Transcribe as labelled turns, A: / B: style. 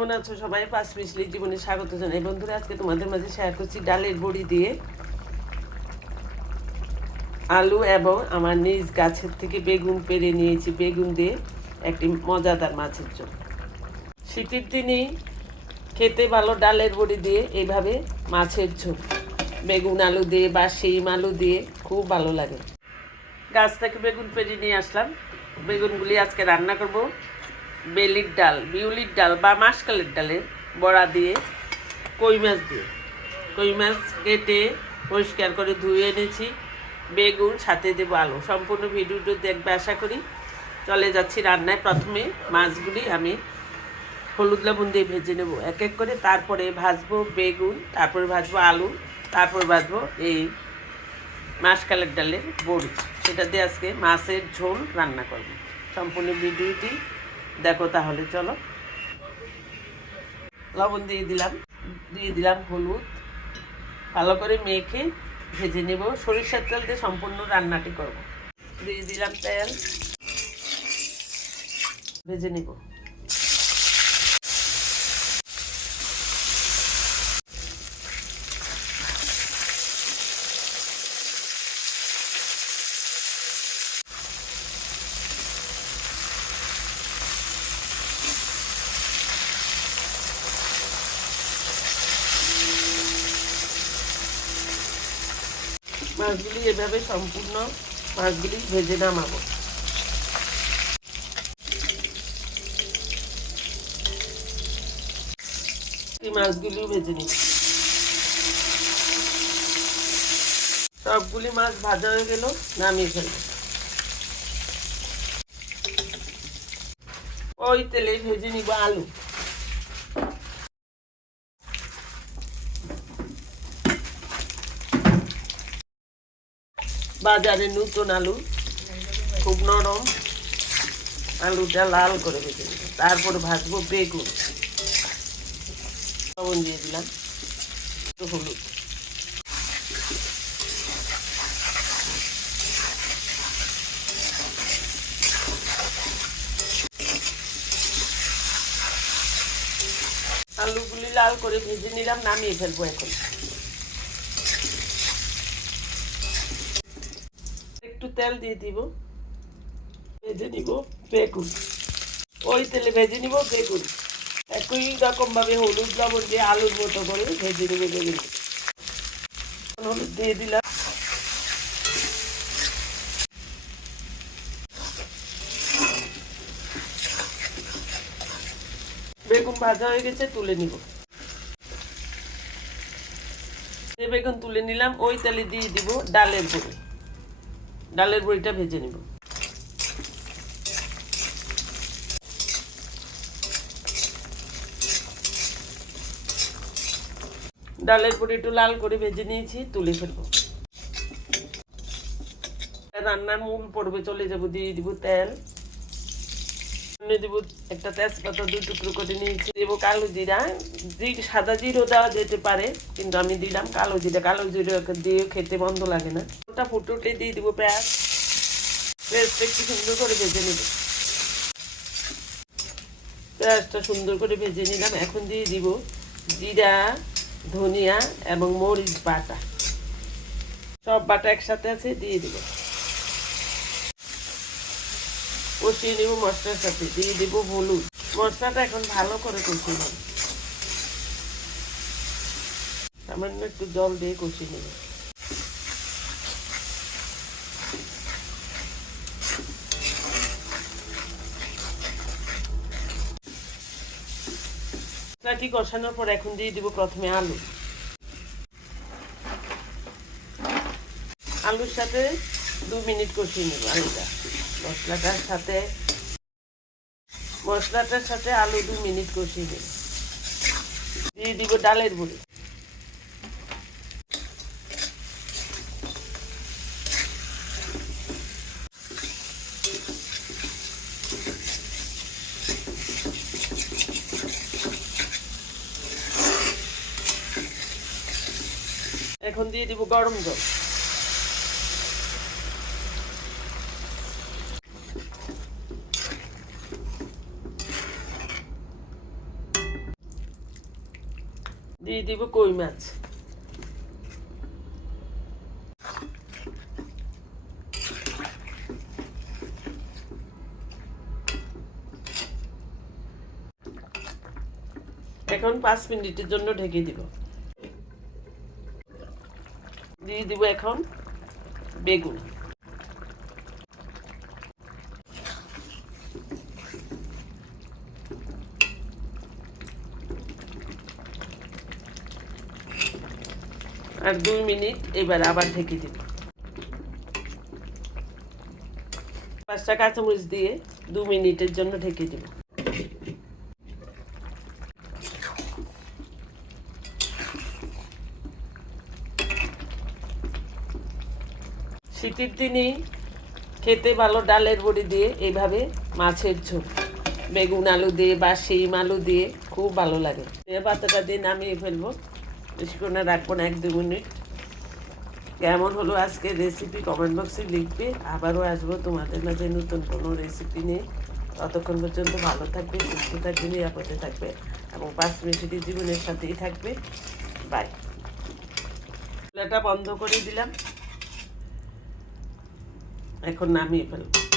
A: কেমন আছো সবাই? পাঁচ মিশলি জীবনে স্বাগত জানাই। বন্ধুরা, আজকে তোমাদের মাঝে শেয়ার করছি ডালের বড়ি দিয়ে আলু এবং আমার নিজ গাছের থেকে বেগুন পেরে নিয়েছি। বেগুন দিয়ে একটি মজাদার মাছের ঝোল। শীতের দিনেই খেতে ভালো ডালের বড়ি দিয়ে এইভাবে মাছের ঝোল। বেগুন আলু দিয়ে বা শিম আলু দিয়ে খুব ভালো লাগে। গাছ থেকে বেগুন পেরে নিয়ে আসলাম। বেগুনগুলি আজকে রান্না করব। বেলির ডাল, বিউলির ডাল বা মাসকালের ডালের বড়া দিয়ে কই মাছ দিয়ে। কই মাছ কেটে পরিষ্কার করে ধুয়ে এনেছি, বেগুন, সাথে দেবো আলু। সম্পূর্ণ ভিডিওটি দেখবে আশা করি। চলে যাচ্ছি রান্নায়। প্রথমে মাছগুলি আমি হলুদ লবণ দিয়ে ভেজে নেব। এক এক করে তারপরে ভাজবো বেগুন, তারপরে ভাজবো আলু, তারপর ভাজবো এই মাসকালের ডালের বড়ি। সেটা দিয়ে আজকে মাছের ঝোল রান্না করব। সম্পূর্ণ ভিডিওটি দেখো তাহলে, চলো। লবণ দিয়ে দিলাম দিয়ে দিলাম হলুদ। ভালো করে মেখে ভেজে নেব। সরিষার তেল দিয়ে সম্পূর্ণ রান্নাটি করব। দিয়ে দিলাম তেল। ভেজে নেব। মাছগুলি এভাবে সম্পূর্ণ মাছগুলি ভেজে নামাবো। এই মাছগুলিও ভেজে নিই সবগুলি মাছ ভাজা হয়ে গেল, নামিয়ে ফেলব। ওই তেলে ভেজে নিব আলু। বাজারে নতুন আলু, খুব নরম। আলুটা লাল করে ভেজে নেব তারপরে ভাজবো বেগুন। লবণ দিয়ে দিলাম, একটু হলুদ। আলুগুলি লাল করে ভেজে নিলাম, নামিয়ে ফেলব এখন। একটু তেল দিয়ে দিব। ভেজে নিব বেগুন। ওই তেলে ভেজে নিব বেগুন। একই রকম ভাবে হলুদ, লবণ দিয়ে আলুর মতো করে ভেজে নেবে বেগুন। হলুদ দিয়ে দিলাম। বেগুন ভাজা হয়ে গেছে, তুলে নিব। বেগুন তুলে নিলাম, ওই তেলে দিয়ে দিব ডালের বড়ি ডালের বড়িটা ভেজে নিব। ডালের বড়ি একটু লাল করে ভেজে নিয়েছি, তুলে ফেলব। রান্নার মূল পড়বে চলে যাব, দিয়ে দিব তেল। দিব একটা তেজপাতা দুই টুকরো করে নিয়েছি। দেবো কালো জিরা। সাদা জিরো দেওয়া যেতে পারে, কিন্তু আমি দিলাম কালো জিরা। কালো জিরা দিয়ে খেতে বন্ধ লাগে না। ওটা ফুটুটে দিয়ে দিব পেঁয়াজ। পেঁয়াজটা একটু সুন্দর করে ভেজে নেব। পেঁয়াজটা সুন্দর করে ভেজে নিলাম। এখন দিয়ে দিব জিরা, ধনিয়া এবং মরিচ বাটা। সব বাটা একসাথে আছে, দিয়ে দিব। কষিয়ে নেব মশলার সাথে, দিয়ে দেবো হলুদ। মশলাটা এখন ভালো করে কষিয়ে নেব। সামান্য একটু জল দিয়ে কষিয়ে নেব। কষানোর পর এখন দিয়ে দিব প্রথমে আলু। আলুর সাথে দু মিনিট কষিয়ে নেব আলুটা। মশলাটার সাথে মশলাটার সাথে আলু দু মিনিট কষিয়ে নেব দিয়ে দিব ডালের বড়ি এখন দিয়ে দিব গরম জল। দিয়ে দিব কই মাছ। এখন পাঁচ মিনিটের জন্য ঢেকে দিব। দিয়ে দিব এখন বেগুন। আর দুই মিনিট এবার আবার ঢেকে দিব। পাঁচটা কাঁচামরিচ দিয়ে দু মিনিটের জন্য ঢেকে দিব। শীতের দিনে খেতে ভালো ডালের বড়ি দিয়ে এইভাবে মাছের ঝোল। বেগুন আলু দিয়ে বা শিম আলু দিয়ে খুব ভালো লাগে। পাতাটা দিয়ে নামিয়ে ফেলব। বেশিক্ষণ রাখব না এক দু মিনিট। কেমন হলো আজকে রেসিপি কমেন্ট বক্সে লিখবে। আবারও আসব তোমাদের মাঝে নতুন কোনো রেসিপি নিয়ে। ততক্ষণ পর্যন্ত ভালো থাকবে, সুস্থ থাকবে, নিরাপদে থাকবে এবং পাঁচ মিনিটের জীবনের সাথেই থাকবে। বাই চুলাটা বন্ধ করে দিলাম। এখন নামিয়ে ফেলব।